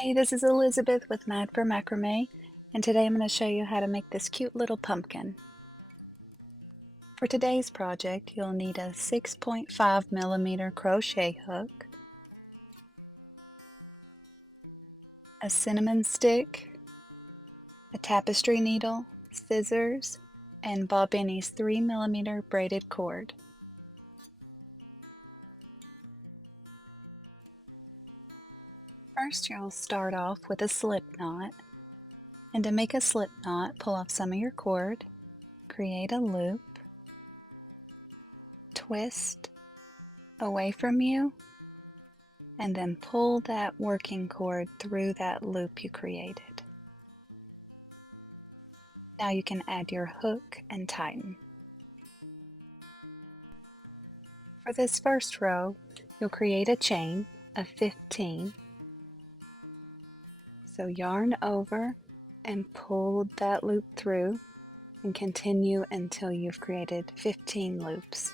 Hey, this is Elizabeth with Mad for Macrame, and today I'm going to show you how to make this cute little pumpkin. For today's project, you'll need a 6.5mm crochet hook, a cinnamon stick, a tapestry needle, scissors, and Bobbiny's 3mm braided cord. First, you'll start off with a slip knot, and to make a slip knot, pull off some of your cord, create a loop, twist away from you, and then pull that working cord through that loop you created. Now you can add your hook and tighten. For this first row, you'll create a chain of 15. So yarn over and pull that loop through and continue until you've created 15 loops.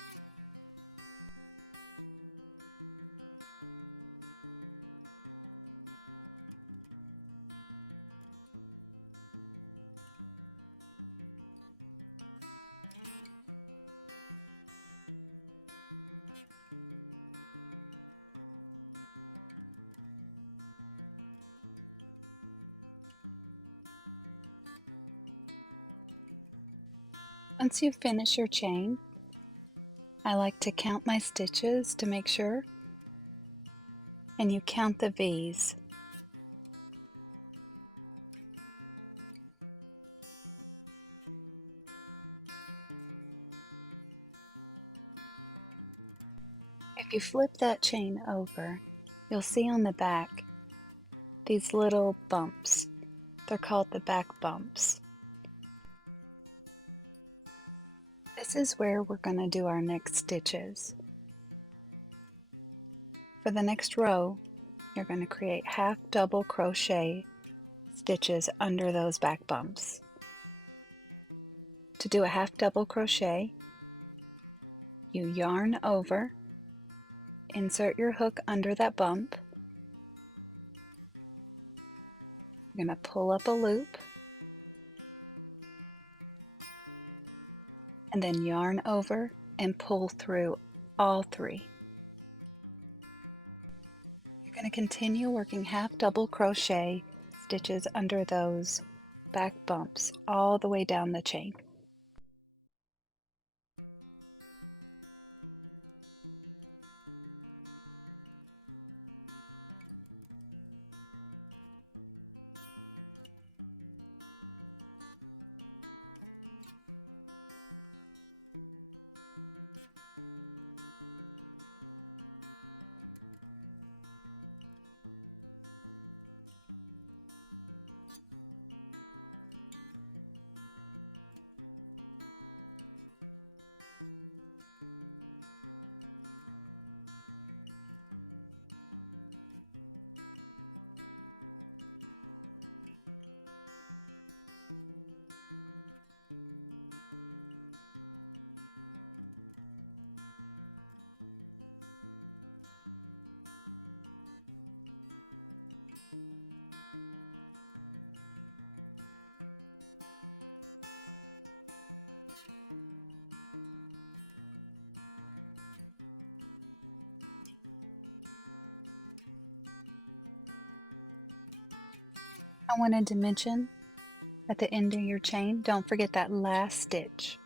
Once you finish your chain, I like to count my stitches to make sure, and you count the V's. If you flip that chain over, you'll see on the back these little bumps. They're called the back bumps. This is where we're going to do our next stitches. For the next row, you're going to create half double crochet stitches under those back bumps. To do a half double crochet, you yarn over, insert your hook under that bump. You're going to pull up a loop, and then yarn over and pull through all three. You're going to continue working half double crochet stitches under those back bumps all the way down the chain. I wanted to mention at the end of your chain, don't forget that last stitch.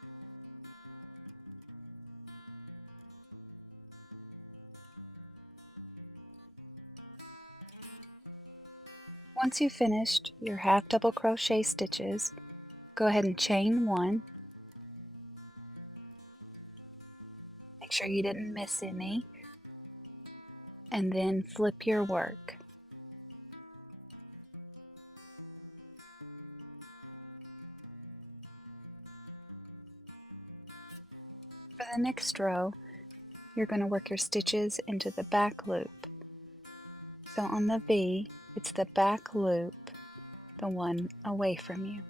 Once you've finished your half double crochet stitches, go ahead and chain one. Make sure you didn't miss any, and then flip your work. For the next row, you're going to work your stitches into the back loop. So on the V, it's the back loop, the one away from you.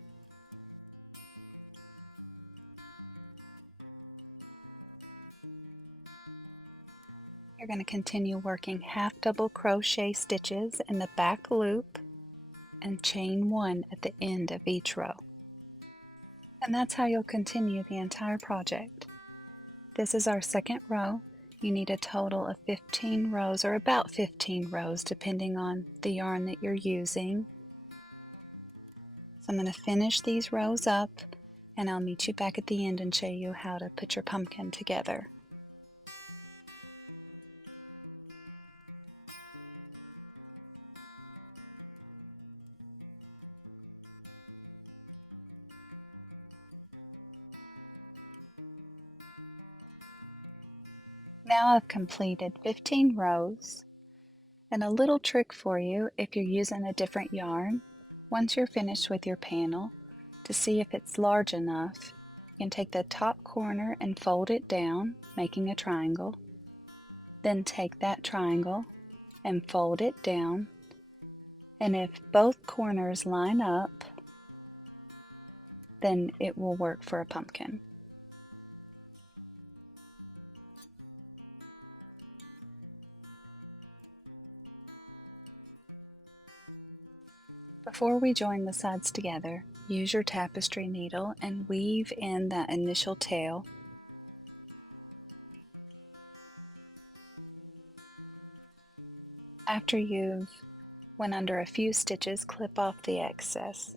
You're going to continue working half double crochet stitches in the back loop and chain 1 at the end of each row. And that's how you'll continue the entire project. This is our second row. You need a total of 15 rows, or about 15 rows depending on the yarn that you're using. So I'm going to finish these rows up and I'll meet you back at the end and show you how to put your pumpkin together. Now I've completed 15 rows, and a little trick for you if you're using a different yarn, once you're finished with your panel, to see if it's large enough, you can take the top corner and fold it down, making a triangle. Then take that triangle and fold it down, and if both corners line up, then it will work for a pumpkin. Before we join the sides together, use your tapestry needle and weave in that initial tail. After you've went under a few stitches, clip off the excess.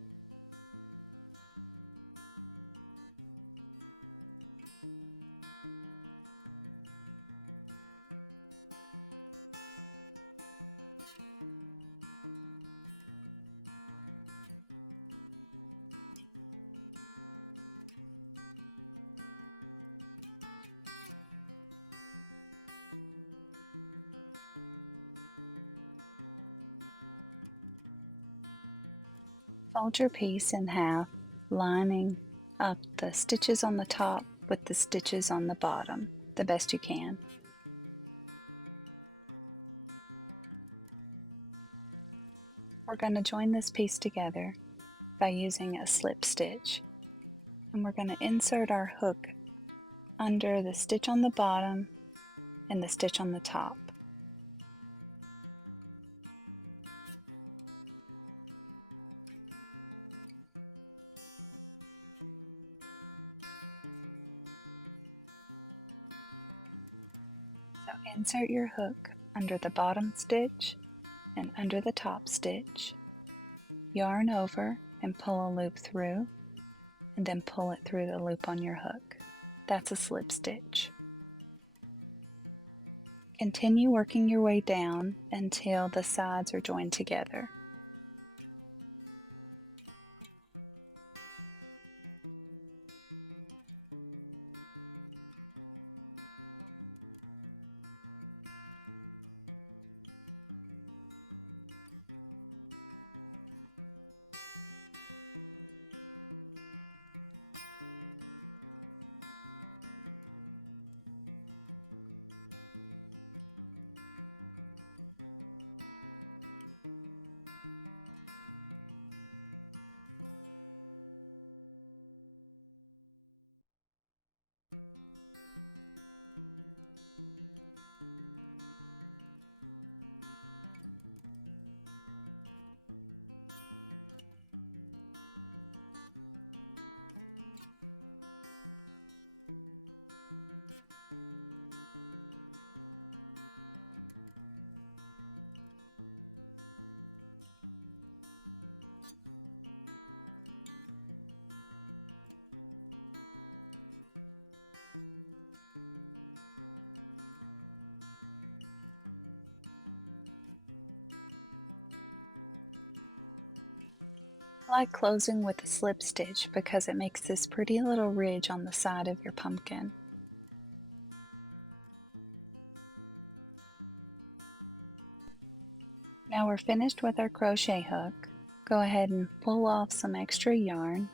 Fold your piece in half, lining up the stitches on the top with the stitches on the bottom the best you can. We're going to join this piece together by using a slip stitch, and we're going to insert our hook under the stitch on the bottom and the stitch on the top. So insert your hook under the bottom stitch and under the top stitch, yarn over and pull a loop through, and then pull it through the loop on your hook. That's a slip stitch. Continue working your way down until the sides are joined together. I like closing with a slip stitch because it makes this pretty little ridge on the side of your pumpkin. Now we're finished with our crochet hook. Go ahead and pull off some extra yarn.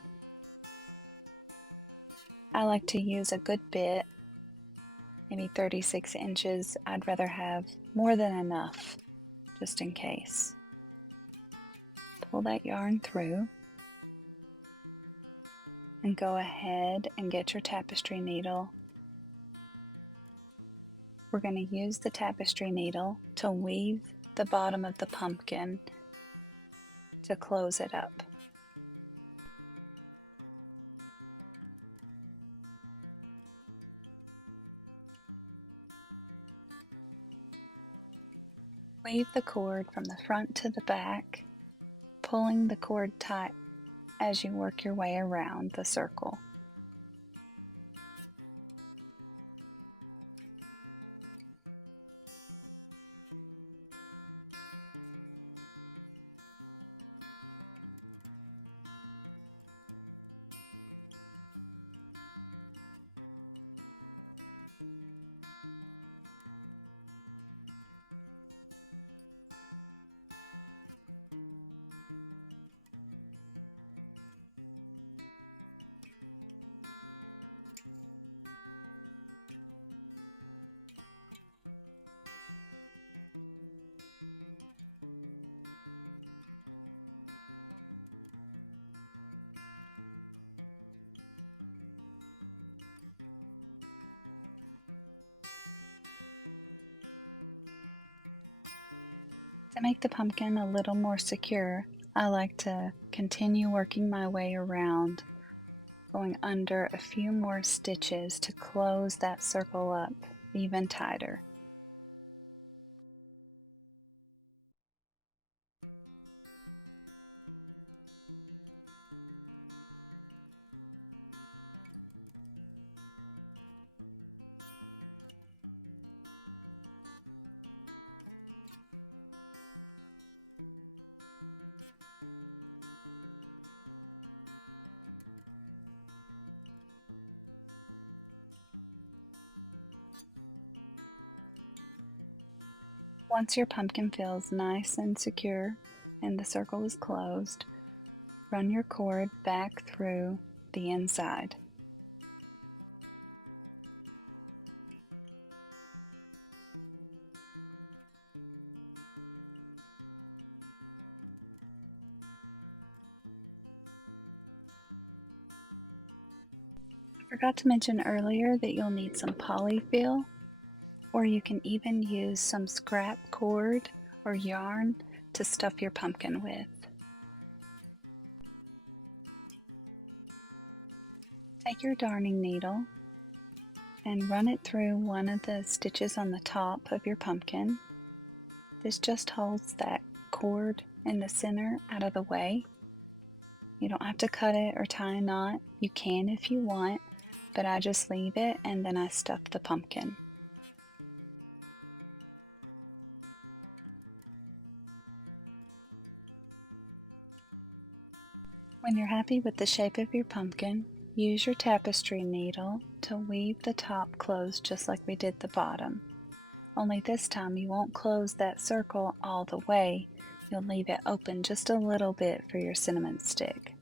I like to use a good bit, maybe 36 inches. I'd rather have more than enough, just in case. Pull that yarn through and go ahead and get your tapestry needle We're going to use the tapestry needle to weave the bottom of the pumpkin to close it up. Weave the cord from the front to the back, pulling the cord tight as you work your way around the circle. To make the pumpkin a little more secure, I like to continue working my way around, going under a few more stitches to close that circle up even tighter. Once your pumpkin feels nice and secure and the circle is closed, run your cord back through the inside. I forgot to mention earlier that you'll need some polyfill, or you can even use some scrap cord or yarn to stuff your pumpkin with. Take your darning needle and run it through one of the stitches on the top of your pumpkin. This just holds that cord in the center out of the way. You don't have to cut it or tie a knot. You can if you want, but I just leave it and then I stuff the pumpkin. When you're happy with the shape of your pumpkin, use your tapestry needle to weave the top closed just like we did the bottom. Only this time you won't close that circle all the way, you'll leave it open just a little bit for your cinnamon stick.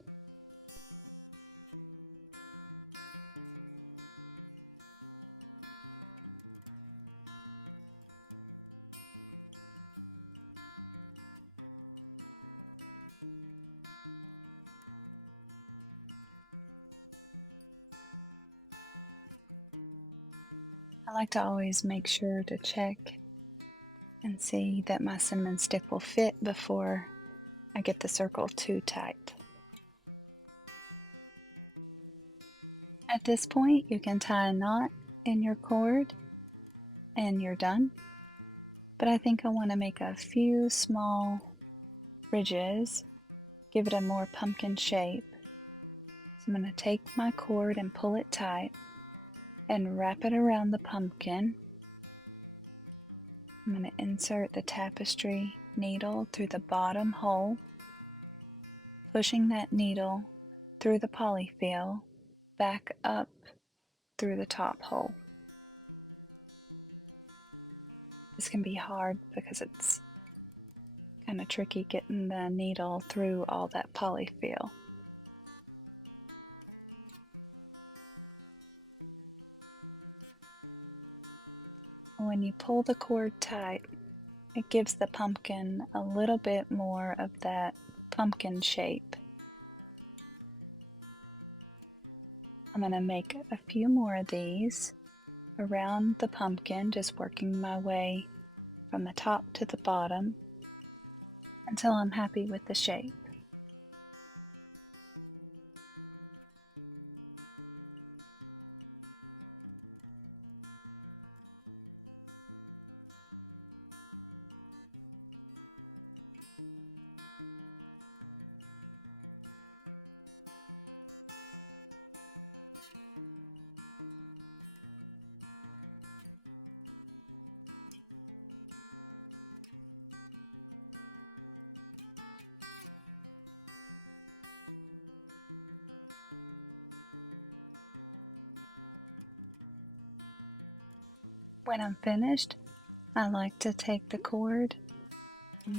I like to always make sure to check and see that my cinnamon stick will fit before I get the circle too tight. At this point, you can tie a knot in your cord and you're done. But I think I want to make a few small ridges, give it a more pumpkin shape. So I'm going to take my cord and pull it tight and wrap it around the pumpkin. I'm going to insert the tapestry needle through the bottom hole, pushing that needle through the polyfill back up through the top hole. This can be hard because it's kind of tricky getting the needle through all that polyfill. When you pull the cord tight, it gives the pumpkin a little bit more of that pumpkin shape. I'm going to make a few more of these. around the pumpkin, just working my way from the top to the bottom until I'm happy with the shape. When I'm finished, I like to take the cord,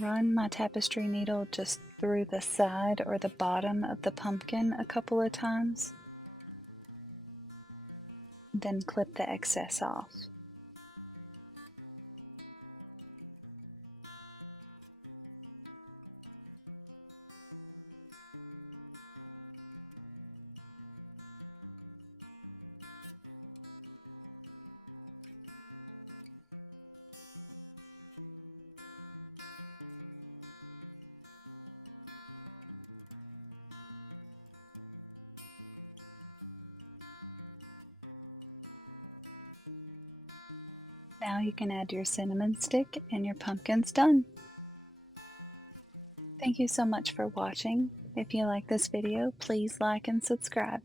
run my tapestry needle just through the side or the bottom of the pumpkin a couple of times, then clip the excess off. Now you can add your cinnamon stick and your pumpkin's done. Thank you so much for watching. If you like this video, please like and subscribe.